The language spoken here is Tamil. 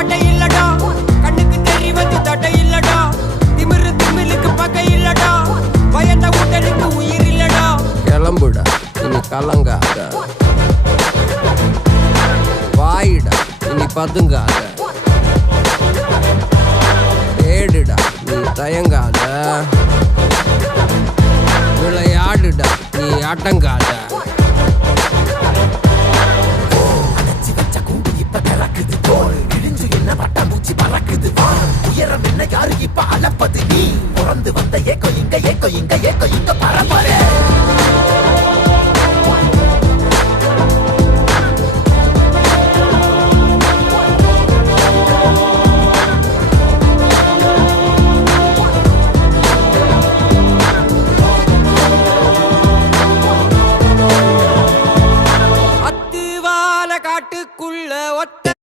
பட்டை இல்லடா, கண்ணுக்கு தெரிவது தடை இல்லடா, திமிரு திமிலுக்கு பகை இல்லடா, பயந்த உடலுக்கு உயிர் இல்லடா. கிளம்புடா இனி கலங்காத, வாயிடா இனி பதுங்காத, தேடுடா நீ தயங்காத, விளையாடுடா நீ அடங்காத. உயரம் என்ன யாரு இப்ப அளப்பது நீ பிறந்து வந்த ஏக்கோ இங்க ஏக்கோ இங்க ஏக்கோ இங்க பரம்பரை